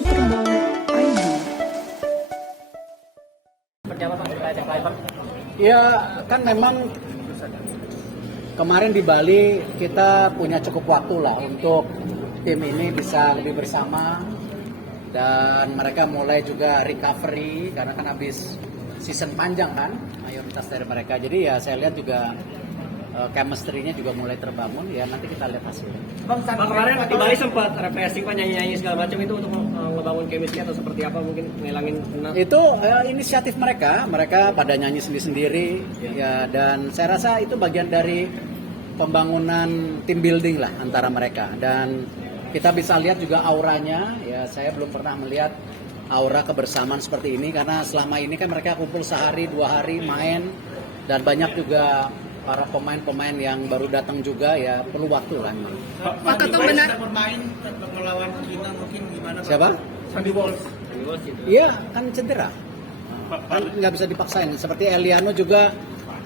Superbowl ID. Seperti apa Pak? Kita ajak live Pak. Ya kan memang kemarin di Bali kita punya cukup waktu lah untuk tim ini bisa lebih bersama dan mereka mulai juga recovery karena kan habis season panjang kan mayoritas dari mereka. Jadi ya saya lihat juga chemistry-nya juga mulai terbangun, ya nanti kita lihat hasilnya. Bang, kemarin di Bali sempat refreshing Pak, nyanyi-nyanyi segala macam itu untuk ngebangun chemistry atau seperti apa, mungkin ngilangin penat? Itu inisiatif mereka pada nyanyi sendiri-sendiri ya, dan saya rasa itu bagian dari pembangunan team building lah antara mereka, dan kita bisa lihat juga auranya ya. Saya belum pernah melihat aura kebersamaan seperti ini karena selama ini kan mereka kumpul sehari 2 hari main, dan banyak juga para pemain-pemain yang baru datang juga ya, perlu waktu kan. Pak Ketum benar bermain melawan China mungkin gimana Pak? Siapa? Sandy Walsh. Iya kan cedera, kan nggak bisa dipaksain. Seperti Eliano juga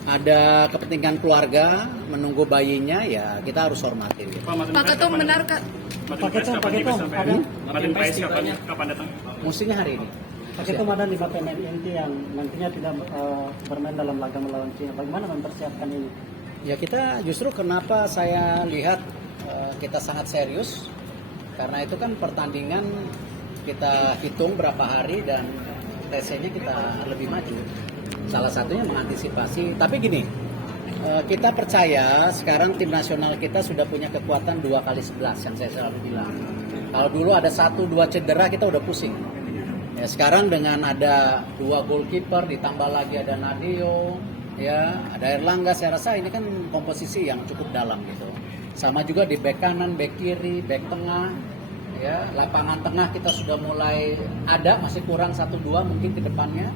ada kepentingan keluarga, menunggu bayinya, ya kita harus hormati. Ya. Pak Ketum benar Pak Ketum, kapan datang? Mestinya hari ini. Pak Ketum, ada 5 pemain inti yang nantinya tidak bermain dalam laga melawan China. Bagaimana mempersiapkan ini? Ya kita justru kenapa saya lihat kita sangat serius, karena itu kan pertandingan kita hitung berapa hari dan TC-nya kita lebih maju. Salah satunya mengantisipasi. Tapi gini, kita percaya sekarang tim nasional kita sudah punya kekuatan 2x11 yang saya selalu bilang. Kalau dulu ada 1-2 cedera kita udah pusing. Ya, sekarang dengan ada 2 goalkeeper ditambah lagi ada Nadeo, ya ada Erlangga, saya rasa ini kan komposisi yang cukup dalam gitu. Sama juga di bek kanan, bek kiri, bek tengah, ya lapangan tengah kita sudah mulai ada, masih kurang 1-2 mungkin ke depannya.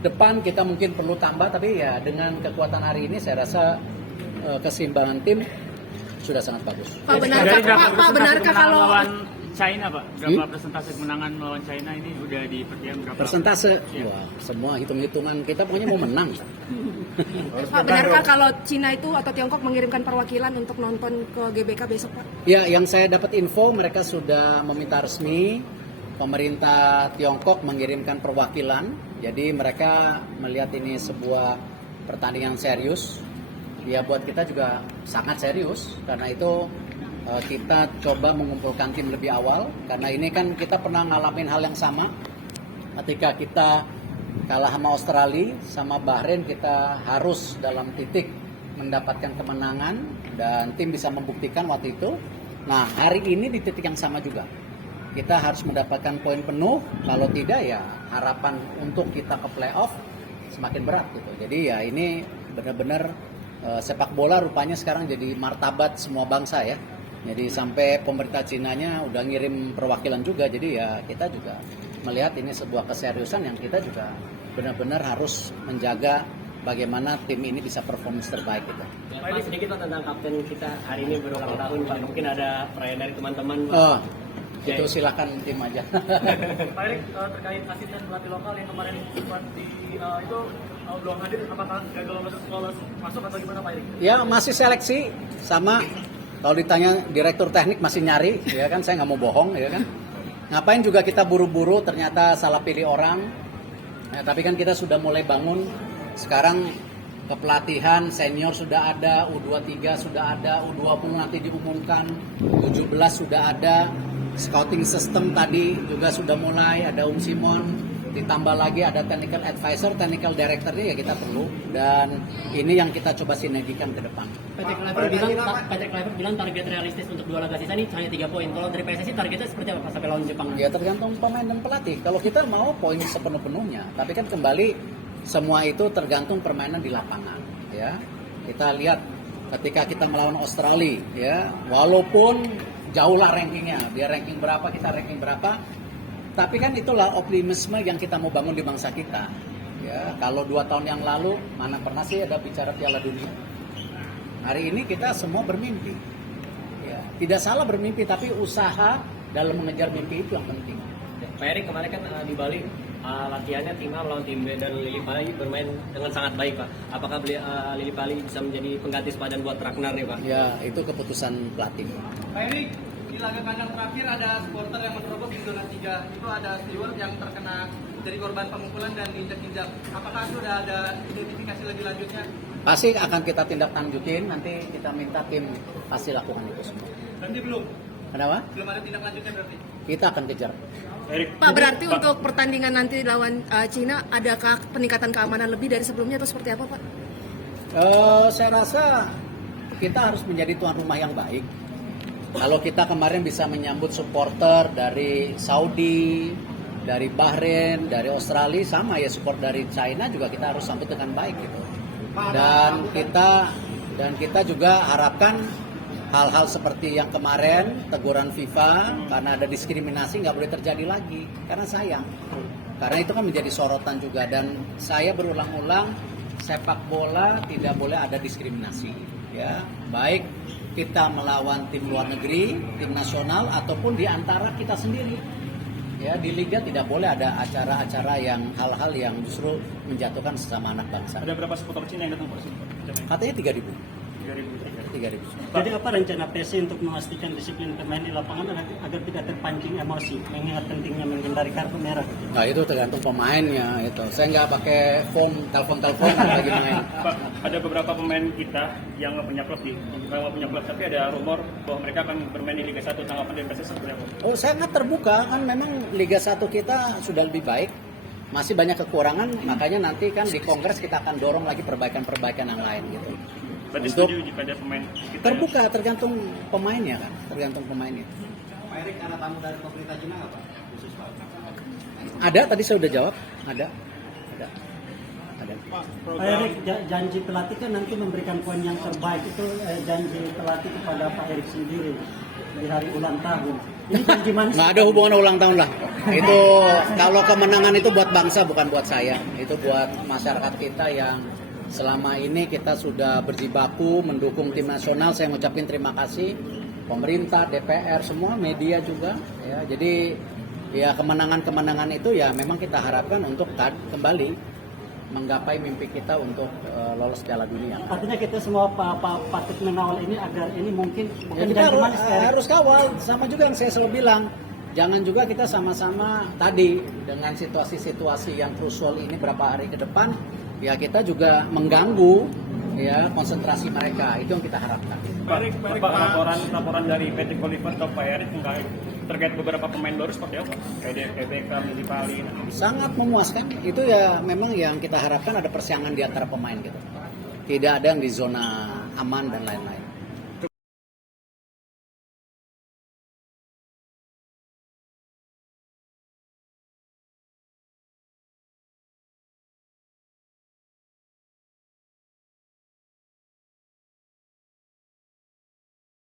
Depan kita mungkin perlu tambah, tapi ya dengan kekuatan hari ini saya rasa keseimbangan tim sudah sangat bagus. Pak, benarkah kalau China Pak, berapa persentase kemenangan melawan China ini udah diperkirakan berapa? Persentase? Ya. Wah, semua hitung-hitungan kita pokoknya mau menang. Pak, benarkah kalau Cina itu atau Tiongkok mengirimkan perwakilan untuk nonton ke GBK besok Pak? Ya, yang saya dapat info mereka sudah meminta resmi, pemerintah Tiongkok mengirimkan perwakilan. Jadi mereka melihat ini sebuah pertandingan serius. Ya buat kita juga sangat serius, karena itu kita coba mengumpulkan tim lebih awal, karena ini kan kita pernah ngalamin hal yang sama ketika kita kalah sama Australia, sama Bahrain, kita harus dalam titik mendapatkan kemenangan dan tim bisa membuktikan waktu itu. Nah hari ini di titik yang sama juga kita harus mendapatkan poin penuh, kalau tidak ya harapan untuk kita ke playoff semakin berat gitu. Jadi ya ini benar-benar sepak bola rupanya sekarang jadi martabat semua bangsa ya. Jadi sampai pemerintah Cinanya udah ngirim perwakilan juga. Jadi ya kita juga melihat ini sebuah keseriusan yang kita juga benar-benar harus menjaga bagaimana tim ini bisa performance terbaik gitu. Ya, Pak, sedikit Pak tentang kapten kita hari ini berulang tahun Pak. Mungkin ada perayaan dari teman-teman Pak. Oh, itu silakan tim aja. Pak Erik, terkait asisten pelatih lokal yang kemarin sempat di itu belum hadir, apakah gagal lolos masuk atau gimana Pak Erik? Ya masih seleksi, sama kalau ditanya direktur teknik masih nyari, ya kan saya nggak mau bohong, ya kan. Ngapain juga kita buru-buru, ternyata salah pilih orang. Ya, tapi kan kita sudah mulai bangun. Sekarang kepelatihan senior sudah ada, U23 sudah ada, U20 nanti diumumkan, 17 sudah ada. Scouting system tadi juga sudah mulai, ada Simon, ditambah lagi ada technical advisor, technical director-nya ya kita perlu, dan ini yang kita coba sinergikan ke depan. Patrick Kluivert bilang target realistis untuk 2 laga sisa ini hanya 3 poin. Kalau dari PSSI targetnya seperti apa sampai lawan Jepang? Ya tergantung pemain dan pelatih. Kalau kita mau poin sepenuh-penuhnya, tapi kan kembali semua itu tergantung permainan di lapangan. Ya, kita lihat ketika kita melawan Australia, ya walaupun jauh lah rankingnya, biar ranking berapa kita ranking berapa, tapi kan itulah optimisme yang kita mau bangun di bangsa kita. Ya, kalau 2 tahun yang lalu mana pernah sih ada bicara Piala Dunia. Hari ini kita semua bermimpi. Ya, tidak salah bermimpi, tapi usaha dalam mengejar mimpi itu yang penting. Pak Erik, kemarin kan di Bali latihannya tim A melawan tim B dan Lili Pali bermain dengan sangat baik Pak. Apakah Lili Pali bisa menjadi pengganti sepadan buat Ragnar nih Pak? Ya, itu keputusan pelatih. Pak Erik, Di laga kandang terakhir ada supporter yang menerobos di zona 3. Itu ada steward yang terkena jadi korban pemukulan dan diinjak-injak. Apakah sudah ada identifikasi lebih lanjutnya? Pasti akan kita tindak lanjutin, nanti kita minta tim pasti lakukan itu semua. Nanti belum? Kenapa? Belum ada tindak lanjutnya berarti? Kita akan kejar. Pak, berarti untuk pertandingan nanti lawan Cina, adakah peningkatan keamanan lebih dari sebelumnya atau seperti apa, Pak? Saya rasa kita harus menjadi tuan rumah yang baik. Kalau kita kemarin bisa menyambut supporter dari Saudi, dari Bahrain, dari Australia, sama ya support dari China juga kita harus sambut dengan baik gitu. Dan kita juga harapkan hal-hal seperti yang kemarin teguran FIFA karena ada diskriminasi nggak boleh terjadi lagi, karena sayang. Karena itu kan menjadi sorotan juga, dan saya berulang-ulang, sepak bola tidak boleh ada diskriminasi, ya, baik kita melawan tim luar negeri, tim nasional, ataupun di antara kita sendiri. Ya, di liga tidak boleh ada acara-acara yang hal-hal yang justru menjatuhkan sesama anak bangsa. Ada berapa supporter Cina yang datang Pak? Katanya 3.000. 3.000. Jadi apa rencana PSSI untuk memastikan disiplin pemain di lapangan agar tidak terpancing emosi, mengingat pentingnya menghindari kartu merah? Nah, itu tergantung pemainnya itu. Saya nggak pakai telepon lagi main. Pak, ada beberapa pemain kita yang nggak punya klub tapi ada rumor bahwa mereka akan bermain di Liga 1. Tanggapan dari PSSI seperti apa? Oh, sangat terbuka, kan memang Liga 1 kita sudah lebih baik. Masih banyak kekurangan, makanya nanti kan di Kongres kita akan dorong lagi perbaikan-perbaikan yang lain gitu. Berarti Untuk setuju jika ada pemain kita terbuka, tergantung pemainnya kan, tergantung pemainnya. Pak Erik, ada tamu dari pemerintah Cina nggak Pak? Khusus Pak? Ada, tadi saya udah jawab, ada. Pak Erik, janji pelatih kan nanti memberikan poin yang terbaik, itu janji pelatih kepada Pak Erik sendiri di hari ulang tahun. Ini janji manis. Nggak ada hubungan ulang tahun lah. Itu kalau kemenangan itu buat bangsa, bukan buat saya. Itu buat masyarakat kita yang selama ini kita sudah berjibaku mendukung tim nasional. Saya mengucapkan terima kasih pemerintah, DPR, semua media juga. Ya, jadi ya kemenangan-kemenangan itu ya memang kita harapkan untuk kembali menggapai mimpi kita untuk lolos Piala Dunia. Artinya kita semua patut mengawal ini agar ini mungkin Ya, kita harus kawal, sama juga yang saya selalu bilang. Jangan juga kita sama-sama tadi dengan situasi-situasi yang krusial ini berapa hari ke depan, ya kita juga mengganggu ya konsentrasi mereka. Itu yang kita harapkan. Pak, laporan dari PT Oliver atau Pak Erik terkait beberapa pemain baru seperti apa? Kayak GBK, Milipali. Sangat memuaskan. Itu ya memang yang kita harapkan ada persaingan di antara pemain gitu. Tidak ada yang di zona aman dan lain-lain.